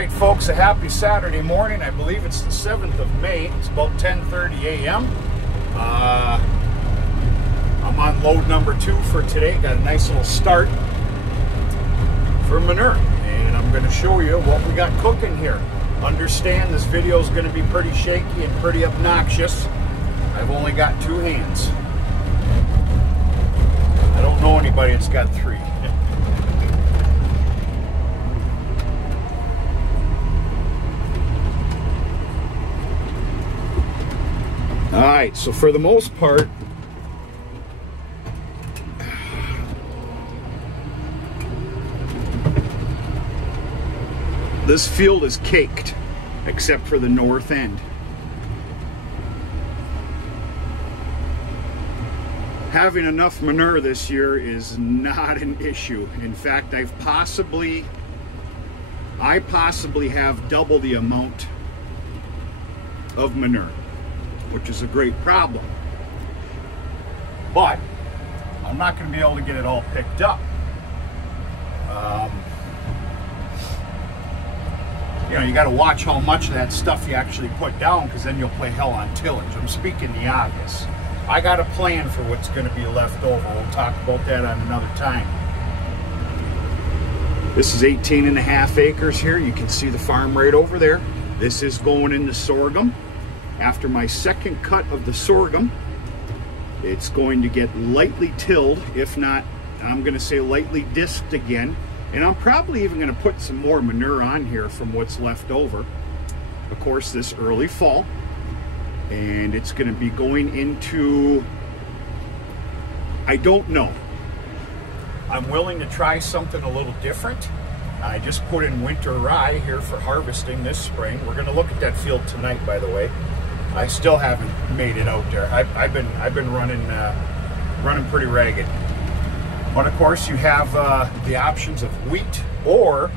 right, folks, a happy Saturday morning. I believe it's the 7th of May. It's about 10:30 a.m. I'm on load number 2 for today. Got a nice little start for Manure, and I'm going to show you what we got cooking here. Understand this video is going to be pretty shaky and pretty obnoxious. I've only got 2 hands. I don't know anybody that's got 3. Alright, so for the most part, this field is caked, except for the north end. Having enough manure this year is not an issue. In fact, I possibly have double the amount of manure, which is a great problem. But I'm not going to be able to get it all picked up. You know, you got to watch how much of that stuff you actually put down, because then you'll play hell on tillage. I'm speaking the obvious. I got a plan for what's going to be left over. We'll talk about that on another time. This is 18.5 acres here. You can see the farm right over there. This is going into sorghum. After my second cut of the sorghum, it's going to get lightly tilled, if not, I'm going to say lightly disked again. And I'm probably even going to put some more manure on here from what's left over, of course, this early fall. And it's going to be going into, I don't know. I'm willing to try something a little different. I just put in winter rye here for harvesting this spring. We're going to look at that field tonight, by the way. I still haven't made it out there. I've been running pretty ragged. But of course, you have the options of wheat or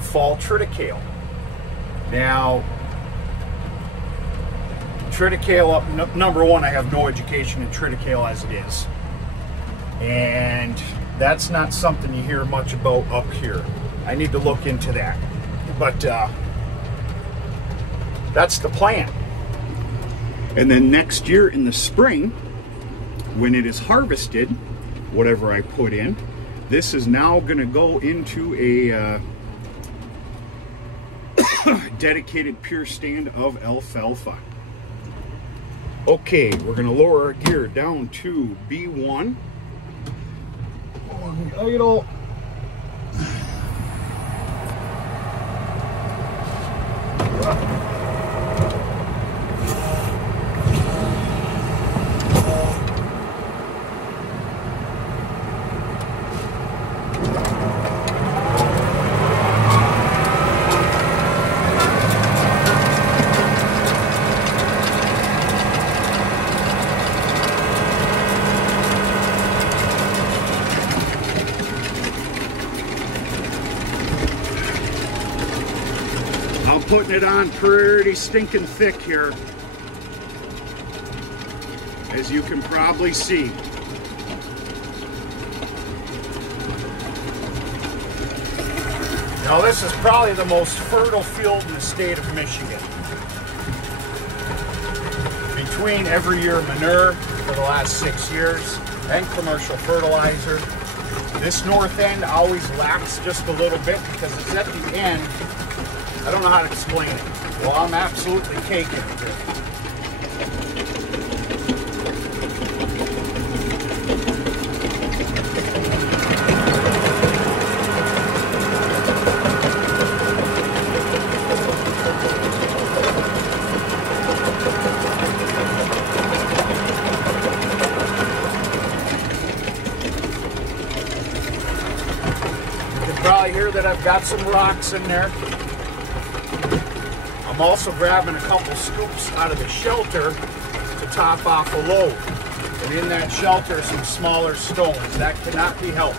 fall triticale. Now, triticale, number one, I have no education in triticale as it is, and that's not something you hear much about up here. I need to look into that, but that's the plan. And then next year in the spring, when it is harvested, whatever I put in, this is now going to go into a dedicated pure stand of alfalfa. Okay, we're going to lower our gear down to B1. Idle. Putting it on pretty stinking thick here, as you can probably see. Now this is probably the most fertile field in the state of Michigan. Between every year manure for the last 6 years and commercial fertilizer, this north end always lacks just a little bit because it's at the end. I don't know how to explain it. Well, I'm absolutely caking it here. You can probably hear that I've got some rocks in there. I'm also grabbing a couple scoops out of the shelter to top off a load. And in that shelter are some smaller stones. That cannot be helped.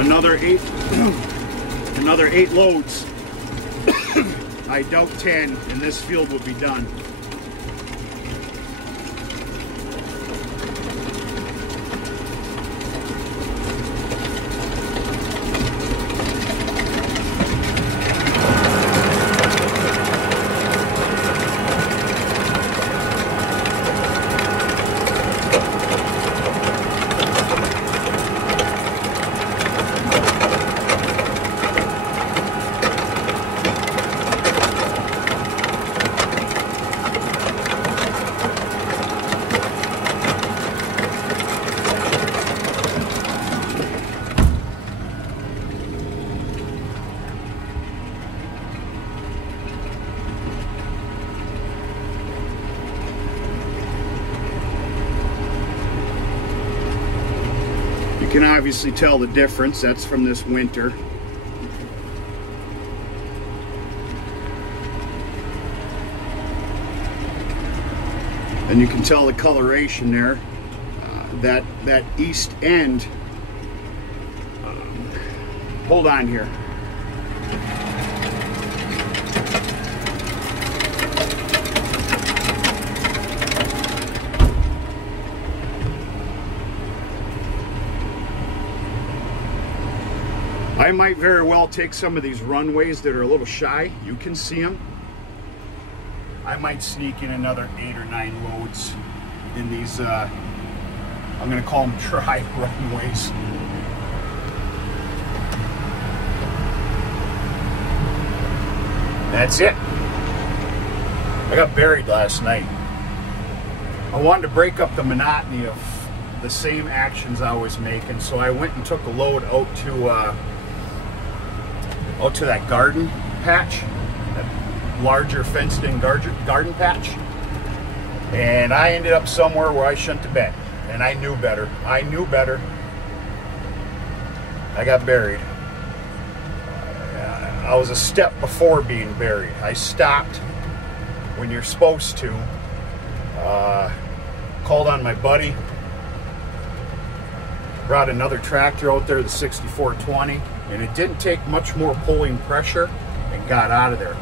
Another eight loads. I doubt 10 and this field will be done. You can obviously tell the difference. That's from this winter. And you can tell the coloration there. That east end. Hold on here. I might very well take some of these runways that are a little shy. You can see them. I might sneak in another 8 or 9 loads in these, I'm going to call them dry runways. That's it. I got buried last night. I wanted to break up the monotony of the same actions I was making, so I went and took a load out to that garden patch, that larger fenced-in garden patch, and I ended up somewhere where I shouldn't have been, and I knew better. I knew better. I got buried. I was a step before being buried. I stopped when you're supposed to. Called on my buddy. Brought another tractor out there, the 6420, and it didn't take much more pulling pressure and got out of there.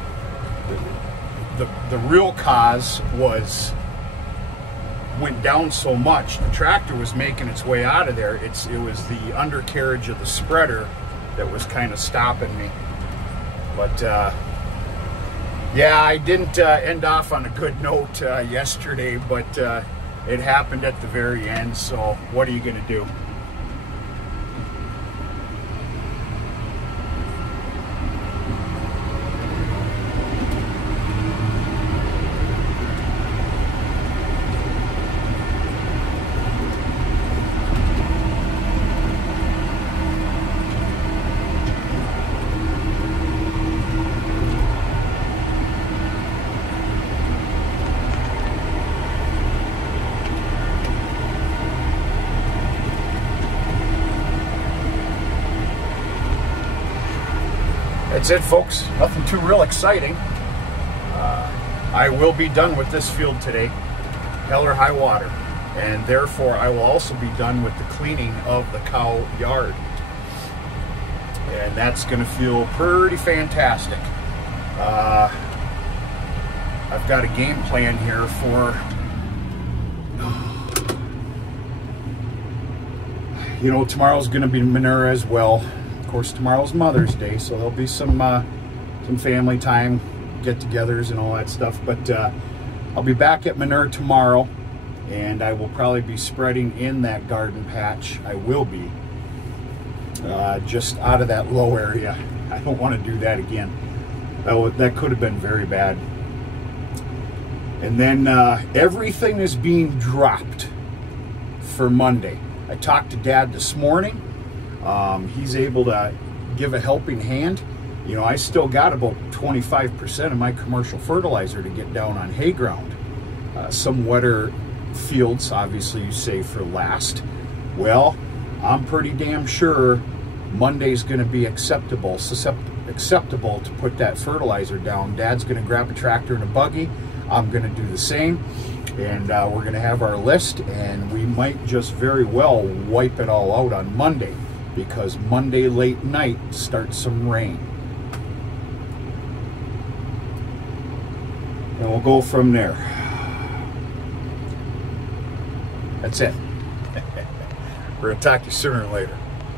The real cause went down so much. The tractor was making its way out of there. It was the undercarriage of the spreader that was kind of stopping me. But yeah, I didn't end off on a good note yesterday, but it happened at the very end, so what are you going to do? That's it, folks. Nothing too real exciting. I will be done with this field today, hell or high water, and therefore I will also be done with the cleaning of the cow yard, and that's going to feel pretty fantastic. I've got a game plan here for, you know, tomorrow's going to be Manure as well. Of course, tomorrow's Mother's Day, so there'll be some family time, get-togethers and all that stuff. But I'll be back at Manure tomorrow, and I will probably be spreading in that garden patch. I will be just out of that low area. I don't want to do that again. That could have been very bad. And then everything is being dropped for Monday. I talked to Dad this morning. He's able to give a helping hand. You know, I still got about 25% of my commercial fertilizer to get down on hay ground. Some wetter fields, obviously, you save for last. Well, I'm pretty damn sure Monday's going to be acceptable to put that fertilizer down. Dad's going to grab a tractor and a buggy. I'm going to do the same. And we're going to have our list, and we might just very well wipe it all out on Monday. because Monday late night starts some rain. And we'll go from there. That's it. We're going to talk to you sooner or later.